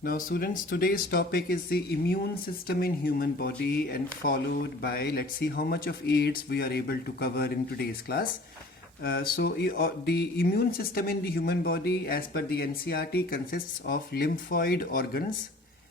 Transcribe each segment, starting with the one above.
Now students, today's topic is the immune system in human body, and followed by, let's see how much of AIDS we are able to cover in today's class. The immune system in the human body, as per the NCERT, consists of lymphoid organs,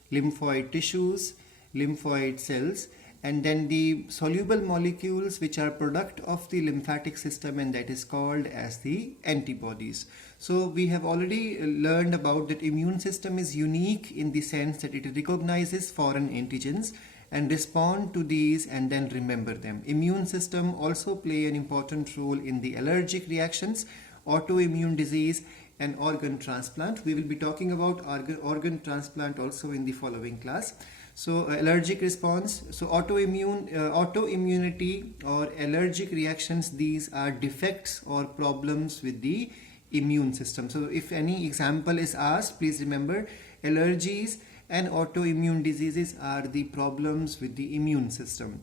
lymphoid tissues, lymphoid cells, and then the soluble molecules which are product of the lymphatic system, and that is called as the antibodies. So we have already learned about that immune system is unique in the sense that it recognizes foreign antigens and respond to these and then remember them. Immune system also play an important role in the allergic reactions, autoimmune disease, and organ transplant. We will be talking about organ transplant also in the following class. So allergic response, so autoimmunity or allergic reactions, these are defects or problems with the immune system. So if any example is asked, please remember allergies and autoimmune diseases are the problems with the immune system.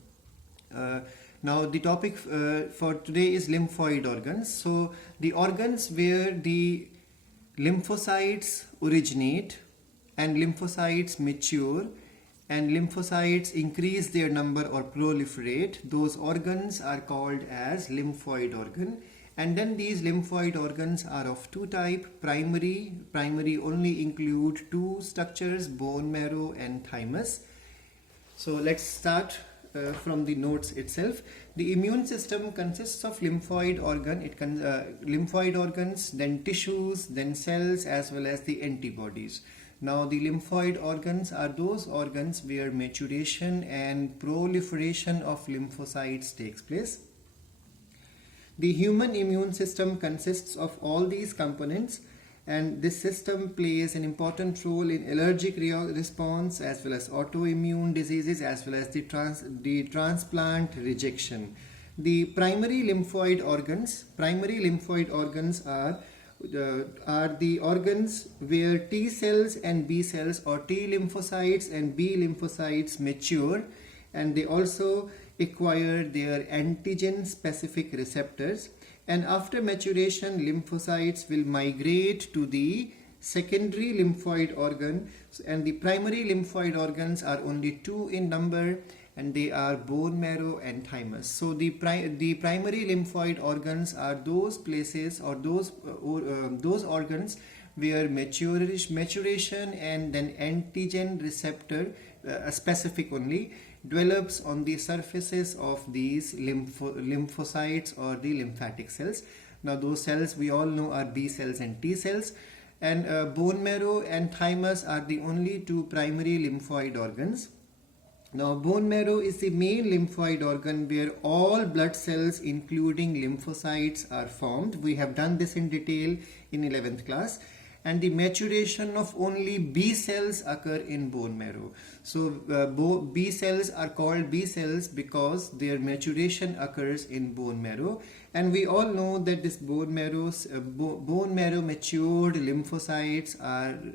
Now the topic for today is lymphoid organs. So the organs where the lymphocytes originate and lymphocytes mature and lymphocytes increase their number or proliferate, those organs are called as lymphoid organ. And then these lymphoid organs are of two types. Primary only include two structures, bone marrow and thymus. So let's start from the notes itself. The immune system consists of lymphoid organs, then tissues, then cells, as well as the antibodies. Now the lymphoid organs are those organs where maturation and proliferation of lymphocytes takes place. The human immune system consists of all these components, and this system plays an important role in allergic response as well as autoimmune diseases as well as the transplant rejection. The primary lymphoid organs are the organs where T cells and B cells, or T lymphocytes and B lymphocytes, mature, and they also acquire their antigen specific receptors, and after maturation lymphocytes will migrate to the secondary lymphoid organ, and the primary lymphoid organs are only two in number, and they are bone marrow and thymus. So the primary lymphoid organs are those places or those organs where maturation and then antigen receptor specific only develops on the surfaces of these lymphocytes or the lymphatic cells. Now those cells we all know are B cells and T cells, and bone marrow and thymus are the only two primary lymphoid organs. Now bone marrow is the main lymphoid organ where all blood cells including lymphocytes are formed. We have done this in detail in 11th class. And the maturation of only B cells occur in bone marrow. So B cells are called B cells because their maturation occurs in bone marrow. And we all know that this bone marrow matured lymphocytes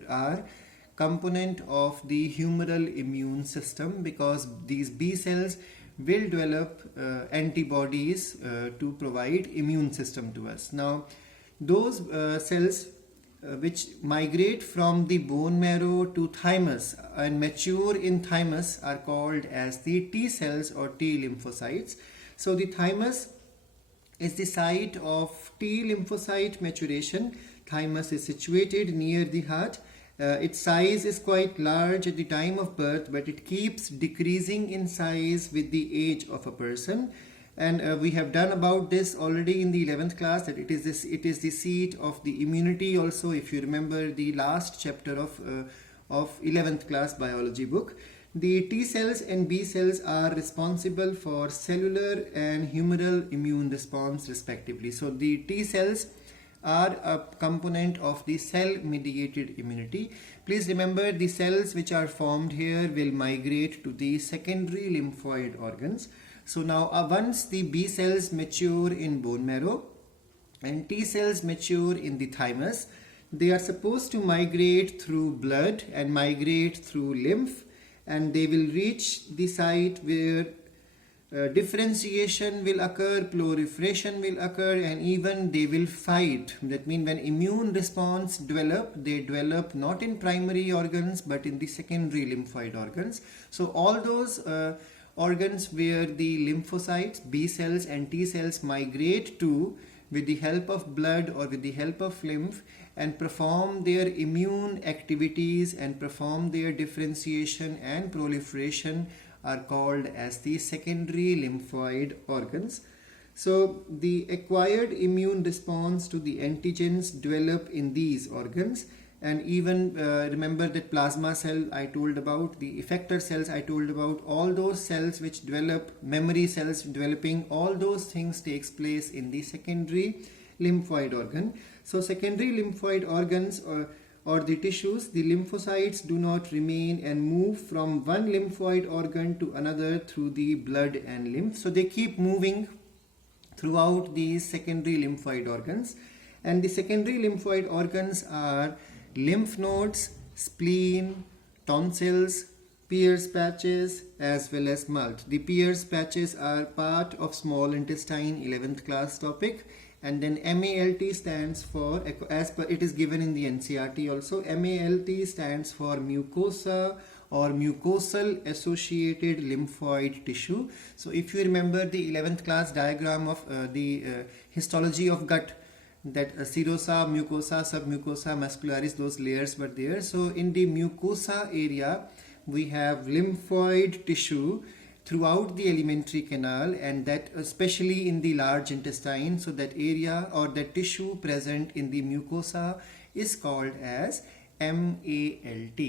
are component of the humoral immune system, because these B cells will develop antibodies to provide immune system to us. Now those cells which migrate from the bone marrow to thymus and mature in thymus are called as the T cells or T lymphocytes. So the thymus is the site of T lymphocyte maturation. Thymus is situated near the heart. Its size is quite large at the time of birth, but it keeps decreasing in size with the age of a person. And we have done about this already in the 11th class, that it is the seat of the immunity also, if you remember the last chapter of 11th class biology book. The T cells and B cells are responsible for cellular and humoral immune response respectively. So the T cells are a component of the cell mediated immunity. Please remember the cells which are formed here will migrate to the secondary lymphoid organs. So now once the B cells mature in bone marrow and T cells mature in the thymus, they are supposed to migrate through blood and migrate through lymph, and they will reach the site where differentiation will occur, proliferation will occur, and even they will fight. That means when immune response develop, they develop not in primary organs but in the secondary lymphoid organs. So all those organs where the lymphocytes, B cells and T cells migrate to with the help of blood or with the help of lymph and perform their immune activities and perform their differentiation and proliferation are called as the secondary lymphoid organs. So the acquired immune response to the antigens develop in these organs, and even remember that plasma cell I told about, the effector cells I told about, all those cells which develop, memory cells developing, all those things takes place in the secondary lymphoid organ. So secondary lymphoid organs or the tissues, the lymphocytes do not remain and move from one lymphoid organ to another through the blood and lymph. So they keep moving throughout these secondary lymphoid organs. And the secondary lymphoid organs are lymph nodes, spleen, tonsils, Pierce patches, as well as malt. The Pierce patches are part of small intestine, 11th class topic. And then MALT stands for, as per it is given in the NCERT also, MALT stands for mucosa or mucosal associated lymphoid tissue. So if you remember the 11th class diagram of the histology of gut, that serosa, mucosa, submucosa, muscularis, those layers were there. So in the mucosa area, we have lymphoid tissue throughout the alimentary canal, and that especially in the large intestine. So that area or that tissue present in the mucosa is called as MALT.